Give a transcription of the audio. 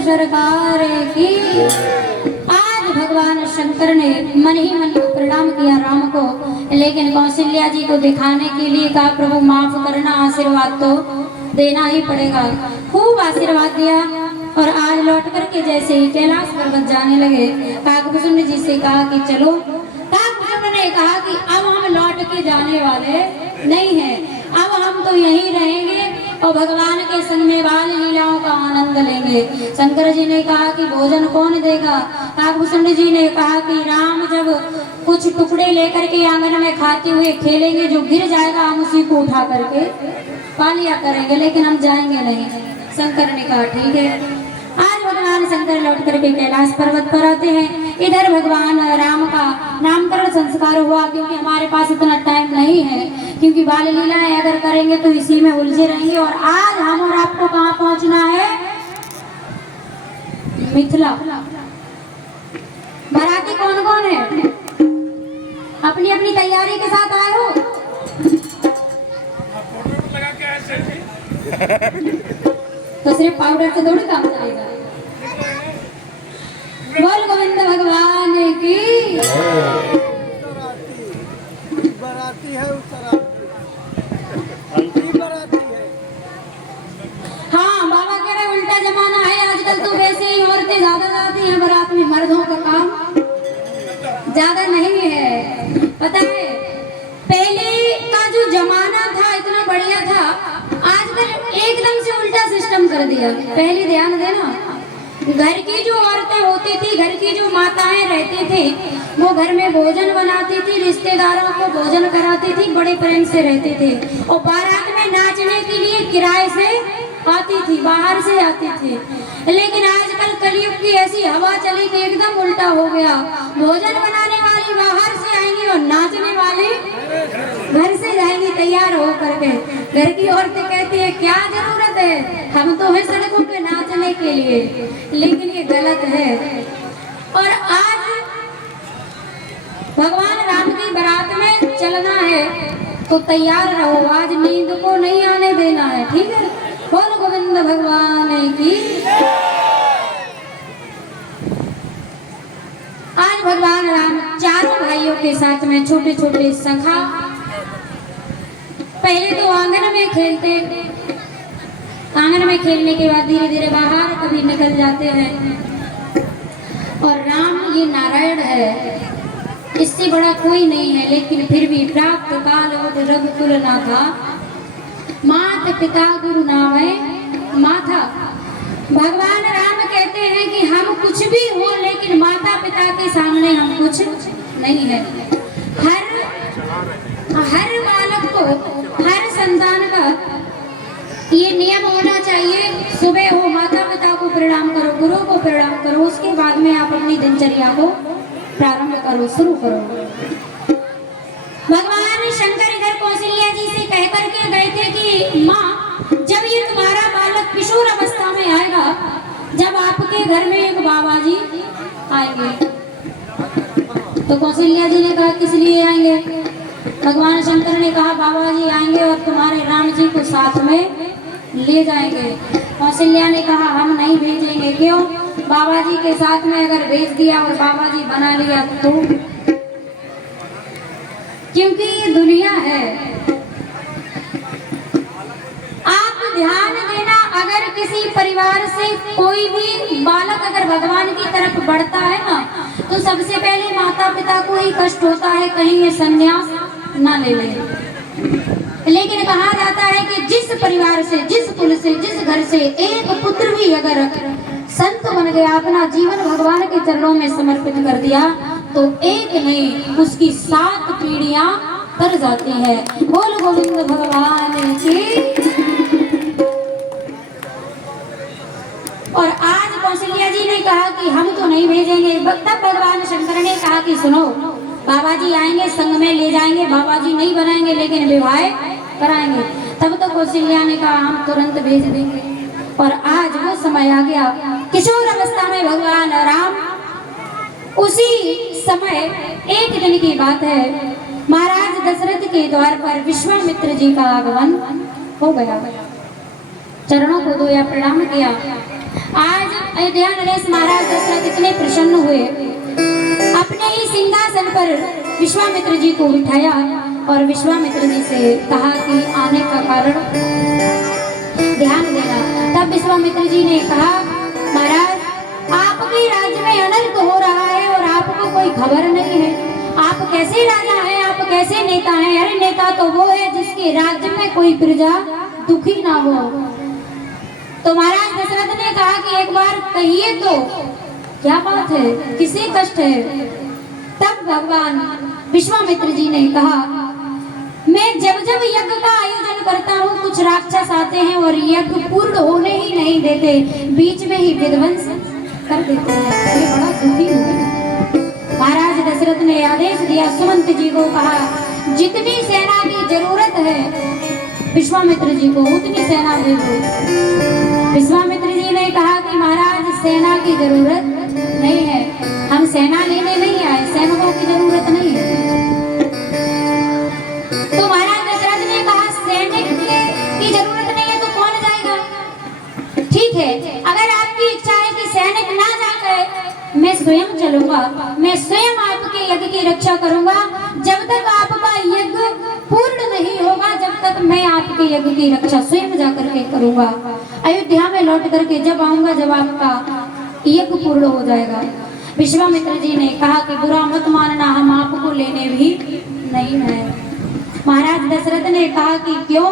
सरकार की। आज भगवान शंकर ने मन ही मन को प्रणाम किया राम को, लेकिन कौशल्या जी को दिखाने के लिए कहा प्रभु माफ करना, आशीर्वाद तो देना ही पड़ेगा। खूब आशीर्वाद दिया और आज लौट करके जैसे ही कैलाश पर्वत जाने लगे, काकभूषण जी से कहा कि चलो। काकभूषण ने कहा कि अब हम लौट के जाने वाले नहीं है, अब हम तो यहीं रहेंगे और भगवान के संग में बाल लीलाओं का आनंद लेंगे। शंकर जी ने कहा कि भोजन कौन देगा? काकभूषण जी ने कहा कि राम जब कुछ टुकड़े लेकर के आंगन में खाते हुए खेलेंगे, जो गिर जाएगा हम उसी को उठा करके पा लिया करेंगे, लेकिन हम जाएंगे नहीं। शंकर ने कहा ठीक है। आज भगवान शंकर लौट करके कैलाश पर्वत पर आते हैं। इधर भगवान राम का नामकरण संस्कार हुआ, क्योंकि हमारे पास इतना टाइम नहीं है, क्योंकि बाल लीलाएं अगर करेंगे तो इसी में उलझे रहेंगे। और आज हम और आपको कहाँ पहुंचना है? मिथिला। बाराती कौन कौन है? अपनी अपनी तैयारी के साथ आए हो? तो सिर्फ पाउडर से थोड़ी काम चलेगा। बोल गोविंद भगवान की। बराती है बराती है। हाँ बाबा कह रहे उल्टा जमाना है आजकल, तो वैसे ही औरतें ज्यादा जाती हैं बारात में, मर्दों का काम ज्यादा नहीं है। पता है पहले का जो जमाना था इतना बढ़िया था, आजकल एकदम से उल्टा सिस्टम कर दिया। पहले ध्यान देना, घर की जो औरतें होती थी, घर की जो माताएं रहती थी, वो घर में भोजन बनाती थी, रिश्तेदारों को भोजन कराती थी, बड़े प्रेम से रहते थे। और बारात में नाचने के लिए किराए से आती थी, बाहर से आती थी। लेकिन आजकल कलयुग की ऐसी हवा चली कि एकदम उल्टा हो गया। भोजन बनाने वाली बाहर से आएंगी और नाचने वाले घर से जाएंगी तैयार हो करके। घर की औरतें कहती है क्या जरूरत है, हम तो हैं सड़कों पे नाचने के लिए, लेकिन ये गलत है। और आज भगवान राम की बारात में चलना है तो तैयार रहो, आज नींद को नहीं आने देना है, ठीक है? बोल गोविंद भगवान की। आज भगवान राम चारों भाइयों के साथ में छोटे छोटे सखा पहले तो आंगन में खेलते, आंगन में खेलने के बाद धीरे धीरे बाहर कभी निकल जाते हैं। और राम ये नारायण है, इससे बड़ा कोई नहीं है, लेकिन फिर भी प्राप्त काल रघुकुल नाथा, मात पिता गुरु नावे माथा। भगवान राम कहते हैं कि हम कुछ भी हो, लेकिन माता पिता के सामने हम कुछ नहीं है। हर बालक को, हर संतान का ये नियम होना चाहिए, सुबह हो माता पिता को प्रणाम करो, गुरु को प्रणाम करो, उसके बाद में आप अपनी दिनचर्या को प्रारंभ करो, शुरू करो। भगवान शंकर इधर कौशल्या जी से कह करके गए थे कि माँ जब ये तुम्हारा बालक किशोर अवस्था में आएगा, जब आपके घर में एक बाबा जी आएंगे। तो कौशल्या जी ने कहा किस लिए आएंगे? भगवान शंकर ने कहा बाबा जी आएंगे और तुम्हारे राम जी को साथ में ले जाएंगे। कौशल्या ने कहा हम नहीं भेजेंगे। क्यों? बाबा जी के साथ में अगर भेज दिया और बाबा जी बना लिया तो, क्योंकि ये दुनिया है। आप ध्यान देना, अगर किसी परिवार से कोई भी बालक अगर भगवान की तरफ बढ़ता है ना, तो सबसे पहले माता पिता को ही कष्ट होता है कहीं ये संन्यास ना ले ले। लेकिन कहा जाता है कि जिस परिवार से, जिस कुल से, जिस घर से एक पुत्र भी अगर संत बन गया, अपना जीवन भगवान के चरणों में समर्पित कर दिया, तो एक नहीं उसकी 7 पीढ़ियां तर जाती है। बोल गोविंद भगवान की। और आज कौशल्या जी ने कहा कि हम तो नहीं भेजेंगे। तब भगवान शंकर ने कहा कि सुनो, बाबा जी आएंगे, संग में ले जाएंगे, बाबा जी नहीं बनाएंगे लेकिन विवाह कराएंगे। तब तो कौशल्या ने कहा हम तुरंत भेज देंगे। और आज वो समय आ गया, किशोर अवस्था में भगवान राम, उसी समय एक दिन की बात है, महाराज दशरथ के द्वार पर विश्वामित्र जी का आगमन हो गया। चरणों को धोया, प्रणाम किया। आज अयोध्या नरेश महाराज दशरथ इतने प्रसन्न हुए, अपने ही सिंहासन पर विश्वामित्र जी को बिठाया और विश्वामित्र जी से कहा कि आने का कारण ध्यान देना। तब विश्वामित्र जी ने कहा महाराज, आपके राज्य में अनर्थ हो रहा है और आपको कोई खबर नहीं है। आप कैसे राजा हैं, आप कैसे नेता हैं? अरे नेता तो वो है जिसके राज्य में कोई प्रजा दुखी ना हो। तो महाराज दशरथ ने कहा कि एक बार कहिए तो, क्या बात है, किसे कष्ट है? तब भगवान विश्वामित्र जी ने कहा, मैं जब जब यज्ञ का आयोजन करता हूँ, कुछ राक्षस आते हैं और यज्ञ पूर्ण होने ही नहीं देते, बीच में ही विध्वंस कर देते हैं। ये बड़ा दुखी हुआ। महाराज दशरथ ने आदेश दिया, सुमंत जी को कहा जितनी सेना की जरूरत है विश्वामित्र जी को उतनी सेना दे दो। विश्वामित्र जी ने कहा कि महाराज सेना की जरूरत नहीं है, हम सेना लेने नहीं आए, सैनिकों की जरूरत नहीं है। तो महाराज दशरथ ने कहा सैनिक की जरूरत नहीं है तो कौन जाएगा? ठीक है, अगर आपकी इच्छा है कि सैनिक ना जाकर मैं स्वयं चलूंगा, मैं स्वयं आपके यज्ञ की रक्षा करूंगा। जब तक आपका यज्ञ पूर्ण नहीं होगा, जब तक मैं आपके यज्ञ की रक्षा स्वयं जाकर के करूंगा। अयोध्या में लौट करके जब आऊंगा, जब आपका यज्ञ पूर्ण हो जाएगा। विश्वामित्र जी ने कहा कि बुरा मत मानना, हम आपको लेने भी नहीं है। महाराज दशरथ ने कहा कि क्यों?